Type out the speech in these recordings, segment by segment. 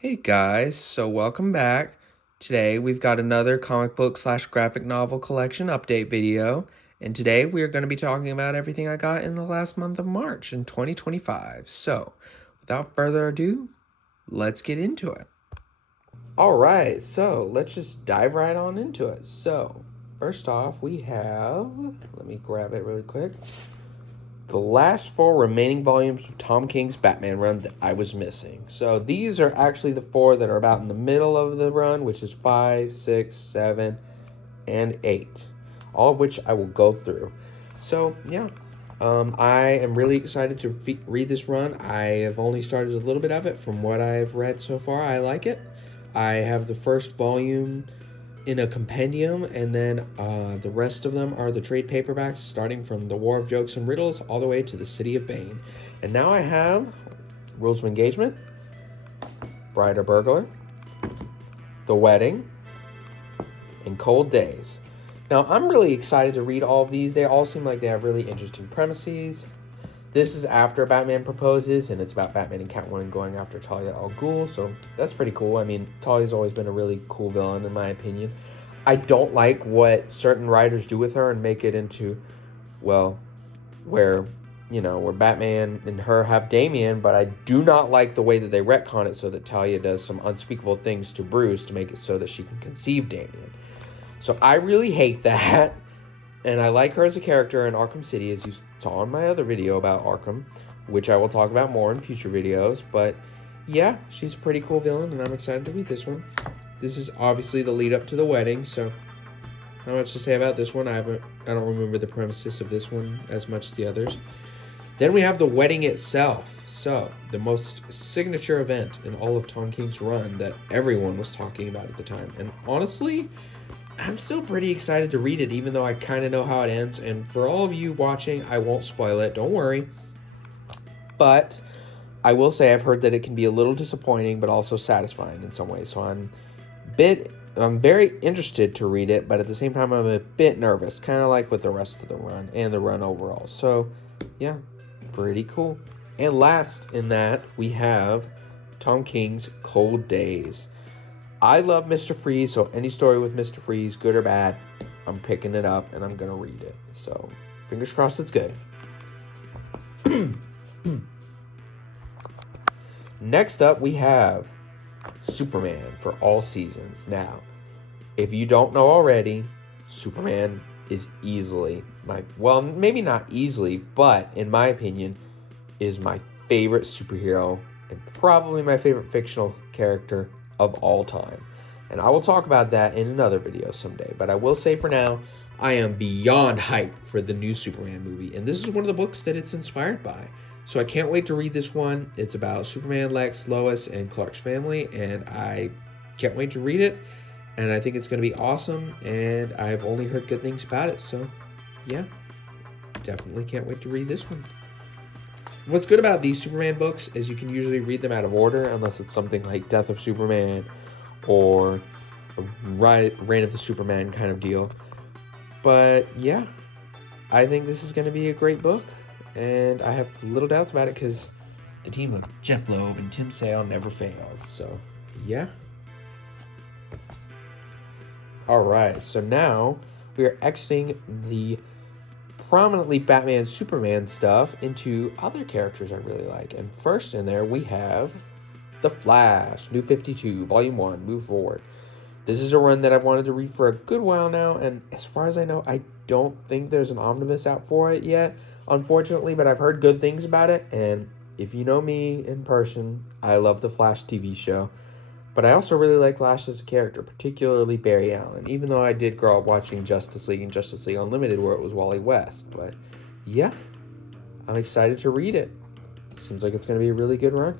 Hey guys, so welcome back. Today we've got another comic book slash graphic novel collection update video, and today we are going to be talking about everything I got in the last month of March in 2025. So, without further ado, let's get into it. Alright, so let's just dive right on into it. So, first off, we have, let me grab it really quick, the last four remaining volumes of Tom King's Batman run that I was missing. So these are actually the four that are about in the middle of the run, which is 5, 6, 7, and 8. All of which I will go through. So, yeah. I am really excited to read this run. I have only started a little bit of it. From what I've read so far, I like it. I have the first volume in a compendium, and then the rest of them are the trade paperbacks, starting from the War of Jokes and Riddles all the way to the City of Bane. And now I have Rules of Engagement, Bride or Burglar, The Wedding, and Cold Days. Now, I'm really excited to read all of these. They all seem like they have really interesting premises. This is after Batman proposes, and it's about Batman and Catwoman going after Talia al Ghul, so that's pretty cool. I mean, Talia's always been a really cool villain, in my opinion. I don't like what certain writers do with her and make it into, well, where Batman and her have Damian, but I do not like the way that they retcon it so that Talia does some unspeakable things to Bruce to make it so that she can conceive Damian. So I really hate that. And I like her as a character in Arkham City, as you saw in my other video about Arkham, which I will talk about more in future videos. But yeah, she's a pretty cool villain, and I'm excited to read this one. This is obviously the lead up to The Wedding, so not much to say about this one. I don't remember the premises of this one as much as the others. Then we have The Wedding itself. So, the most signature event in all of Tom King's run that everyone was talking about at the time. And honestly, I'm still pretty excited to read it, even though I kind of know how it ends. And for all of you watching, I won't spoil it. Don't worry. But I will say I've heard that it can be a little disappointing, but also satisfying in some ways. So I'm very interested to read it, but at the same time, I'm a bit nervous, kind of like with the rest of the run and the run overall. So, yeah, pretty cool. And last in that, we have Tom King's Cold Days. I love Mr. Freeze, so any story with Mr. Freeze, good or bad, I'm picking it up and I'm going to read it. So, fingers crossed it's good. Next up, we have Superman for All Seasons. Now, if you don't know already, Superman is easily maybe not easily, but in my opinion, is my favorite superhero and probably my favorite fictional character of all time. And I will talk about that in another video someday. But I will say for now, I am beyond hyped for the new Superman movie. And this is one of the books that it's inspired by. So I can't wait to read this one. It's about Superman, Lex, Lois, and Clark's family. And I can't wait to read it. And I think it's going to be awesome. And I've only heard good things about it. So yeah, definitely can't wait to read this one. What's good about these Superman books is you can usually read them out of order, unless it's something like Death of Superman or Reign of the Superman kind of deal. But yeah, I think this is going to be a great book, and I have little doubts about it because the team of Jeff Loeb and Tim Sale never fails. So yeah. Alright, so now we are exiting the prominently Batman Superman stuff into other characters I really like. And first in there we have The Flash, New 52, Volume 1, Move Forward. This is a run that I've wanted to read for a good while now, and as far as I know, I don't think there's an omnibus out for it yet, unfortunately, but I've heard good things about it, and if you know me in person, I love the Flash TV show. But I also really like Flash as a character, particularly Barry Allen, even though I did grow up watching Justice League and Justice League Unlimited where it was Wally West. But yeah, I'm excited to read it. Seems like it's going to be a really good run.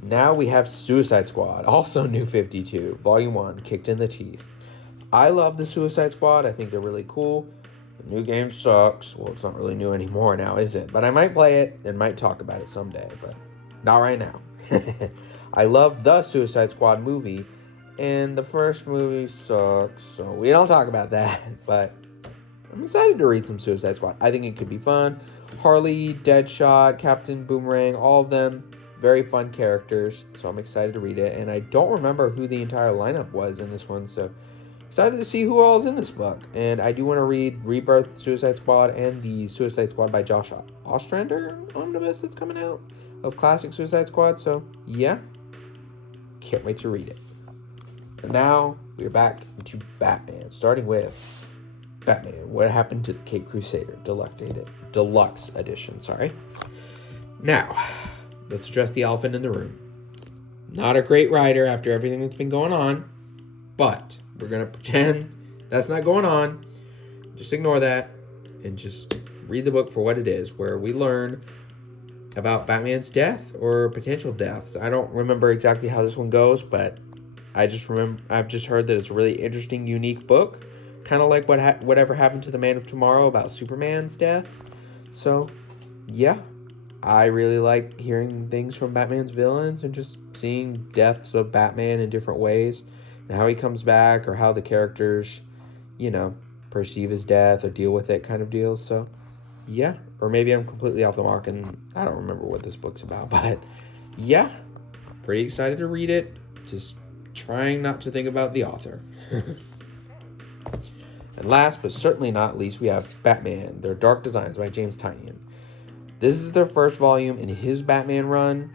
Now we have Suicide Squad, also New 52, Volume 1, Kicked in the Teeth. I love the Suicide Squad. I think they're really cool. The new game sucks. Well, it's not really new anymore now, is it? But I might play it and might talk about it someday, but not right now. I love the Suicide Squad movie, and the first movie sucks, so we don't talk about that, but I'm excited to read some Suicide Squad. I think it could be fun. Harley, Deadshot, Captain Boomerang, all of them, very fun characters, so I'm excited to read it. And I don't remember who the entire lineup was in this one, so excited to see who all is in this book. And I do want to read Rebirth, Suicide Squad, and the Suicide Squad by Josh Ostrander omnibus that's coming out of Classic Suicide Squad. So yeah, can't wait to read it. And now we're back into Batman, starting with Batman, What Happened to the Caped Crusader, Deluxe Edition, sorry. Now, let's address the elephant in the room. Not a great writer after everything that's been going on, but we're going to pretend that's not going on. Just ignore that and just read the book for what it is, where we learn about Batman's death or potential deaths. I don't remember exactly how this one goes, but I've just heard that it's a really interesting, unique book. Kind of like whatever happened to the Man of Tomorrow about Superman's death. So, yeah. I really like hearing things from Batman's villains and just seeing deaths of Batman in different ways and how he comes back or how the characters, perceive his death or deal with it kind of deal. So, yeah. Or maybe I'm completely off the mark and I don't remember what this book's about. But, yeah. Pretty excited to read it. Just trying not to think about the author. And last but certainly not least, we have Batman, Their Dark Designs by James Tynion. This is their first volume in his Batman run,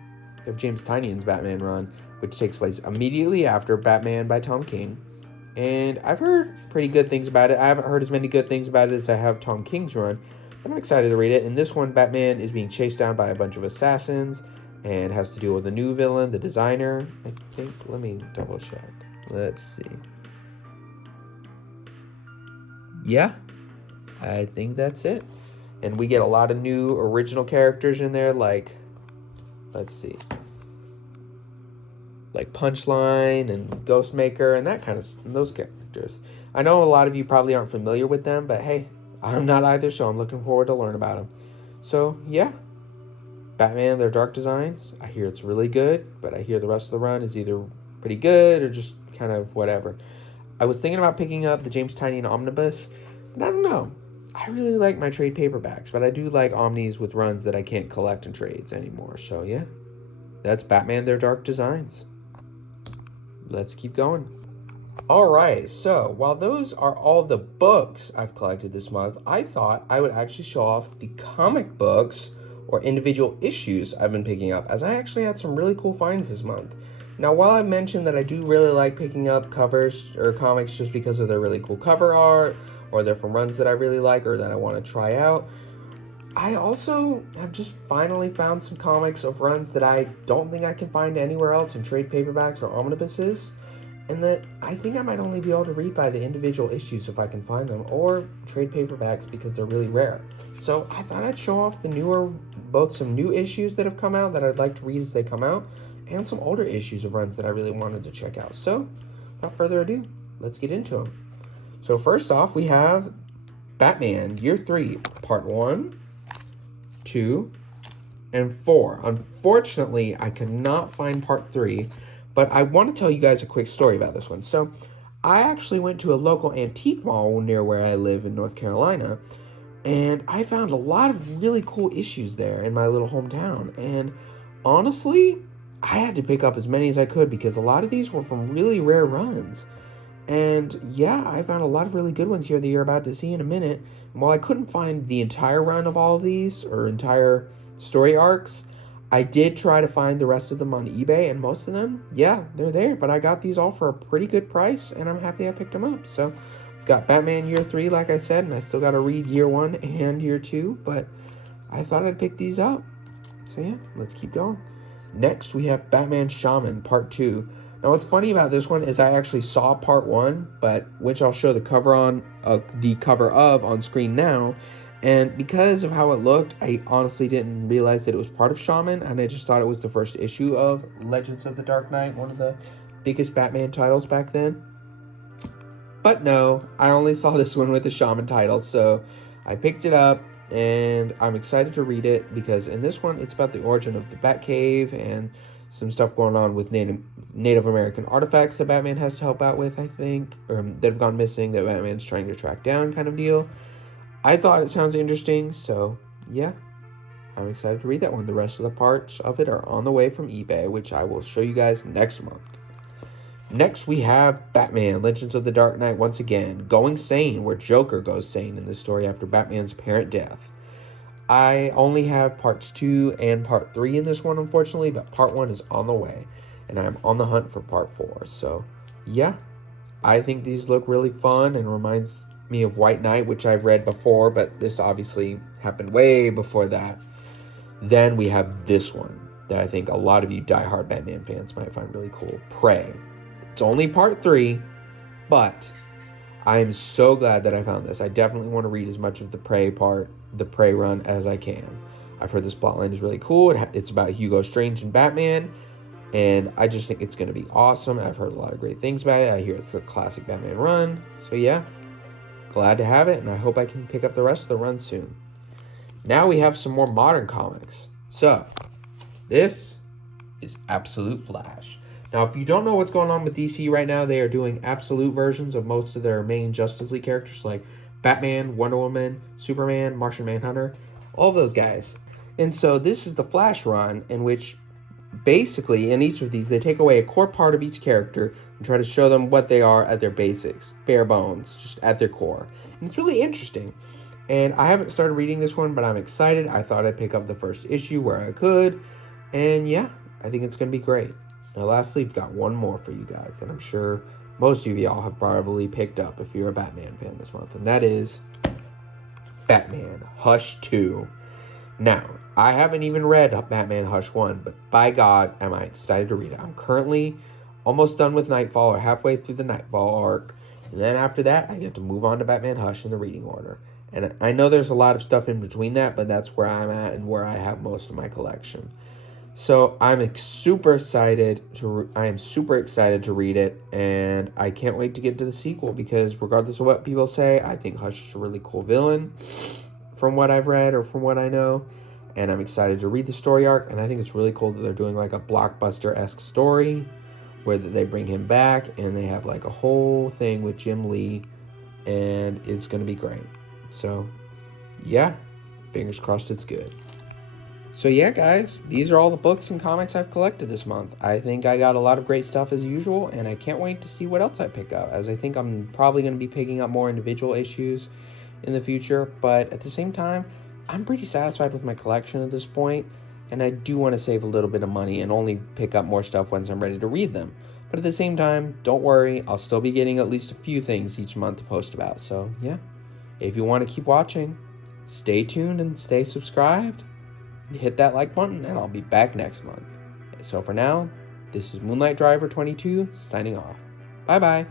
of James Tynion's Batman run, which takes place immediately after Batman by Tom King. And I've heard pretty good things about it. I haven't heard as many good things about it as I have Tom King's run, but I'm excited to read it. In this one, Batman is being chased down by a bunch of assassins and has to deal with a new villain, the Designer. I think, let me double check. Let's see. Yeah, I think that's it. And we get a lot of new original characters in there, like, let's see, like Punchline and Ghostmaker and that kind of, those characters. I know a lot of you probably aren't familiar with them, but hey, I'm not either, so I'm looking forward to learn about them. So, yeah, Batman, Their Dark Designs. I hear it's really good, but I hear the rest of the run is either pretty good or just kind of whatever. I was thinking about picking up the James Tynion Omnibus, but I don't know. I really like my trade paperbacks, but I do like Omnis with runs that I can't collect in trades anymore. So, yeah, that's Batman, Their Dark Designs. Let's keep going. All right, so while those are all the books I've collected this month, I thought I would actually show off the comic books or individual issues I've been picking up, as I actually had some really cool finds this month. Now, while I mentioned that I do really like picking up covers or comics just because of their really cool cover art, or they're from runs that I really like or that I want to try out, I also have just finally found some comics of runs that I don't think I can find anywhere else in trade paperbacks or omnibuses, and that I think I might only be able to read by the individual issues if I can find them, or trade paperbacks because they're really rare. So I thought I'd show off both some new issues that have come out that I'd like to read as they come out, and some older issues of runs that I really wanted to check out. So, without further ado, let's get into them. So first off, we have Batman Year 3, Part 1, 2, and 4. Unfortunately, I could not find Part 3, but I want to tell you guys a quick story about this one. So, I actually went to a local antique mall near where I live in North Carolina, and I found a lot of really cool issues there in my little hometown. And honestly, I had to pick up as many as I could because a lot of these were from really rare runs. And yeah, I found a lot of really good ones here that you're about to see in a minute. And while I couldn't find the entire run of all of these or entire story arcs, I did try to find the rest of them on eBay, and most of them, yeah, they're there. But I got these all for a pretty good price, and I'm happy I picked them up. So, I've got Batman Year 3, like I said, and I still got to read Year 1 and Year 2, but I thought I'd pick these up. So yeah, let's keep going. Next, we have Batman Shaman Part 2. Now, what's funny about this one is I actually saw Part 1, but which I'll show the cover of on screen now. And because of how it looked, I honestly didn't realize that it was part of Shaman, and I just thought it was the first issue of Legends of the Dark Knight, one of the biggest Batman titles back then. But no, I only saw this one with the Shaman title, so I picked it up, and I'm excited to read it because in this one, it's about the origin of the Batcave and some stuff going on with Native American artifacts that Batman has to help out with, I think, or that have gone missing that Batman's trying to track down kind of deal. I thought it sounds interesting, so yeah, I'm excited to read that one. The rest of the parts of it are on the way from eBay, which I will show you guys next month. Next, we have Batman Legends of the Dark Knight once again, going sane, where Joker goes sane in this story after Batman's apparent death. I only have parts 2 and part 3 in this one, unfortunately, but part 1 is on the way, and I'm on the hunt for part 4. So, yeah, I think these look really fun and reminds me of White Knight, which I've read before, but this obviously happened way before that. Then we have this one that I think a lot of you diehard Batman fans might find really cool, Prey. It's only part 3, but I am so glad that I found this. I definitely want to read as much of the Prey run as I can. I've heard this plotline is really cool. It's about Hugo Strange and Batman, and I just think it's going to be awesome. I've heard a lot of great things about it. I hear it's a classic Batman run. So yeah, glad to have it, and I hope I can pick up the rest of the run soon. Now we have some more modern comics. So, this is Absolute Flash. Now, if you don't know what's going on with DC right now, they are doing absolute versions of most of their main Justice League characters like Batman, Wonder Woman, Superman, Martian Manhunter, all of those guys. And so this is the Flash run in which basically in each of these they take away a core part of each character and try to show them what they are at their basics, bare bones, just at their core. And it's really interesting. And I haven't started reading this one, but I'm excited. I thought I'd pick up the first issue where I could. And yeah, I think it's going to be great. Now, lastly, we've got one more for you guys that I'm sure most of y'all have probably picked up if you're a Batman fan this month, and that is Batman Hush 2. Now, I haven't even read Batman Hush 1, but by God, am I excited to read it. I'm currently almost done with Nightfall, or halfway through the Nightfall arc, and then after that, I get to move on to Batman Hush in the reading order. And I know there's a lot of stuff in between that, but that's where I'm at and where I have most of my collection. So I'm super excited to read it, and I can't wait to get to the sequel because regardless of what people say, I think Hush is a really cool villain from what I've read or from what I know, and I'm excited to read the story arc, and I think it's really cool that they're doing like a blockbuster-esque story where they bring him back and they have like a whole thing with Jim Lee, and it's going to be great. So, yeah, fingers crossed it's good. So yeah, guys, these are all the books and comics I've collected this month. I think I got a lot of great stuff as usual, and I can't wait to see what else I pick up, as I think I'm probably going to be picking up more individual issues in the future, but at the same time, I'm pretty satisfied with my collection at this point, and I do want to save a little bit of money and only pick up more stuff once I'm ready to read them. But at the same time, don't worry, I'll still be getting at least a few things each month to post about, so yeah. If you want to keep watching, stay tuned and stay subscribed. Hit that like button, and I'll be back next month. So for now, this is Moonlight Driver 22 signing off. Bye bye.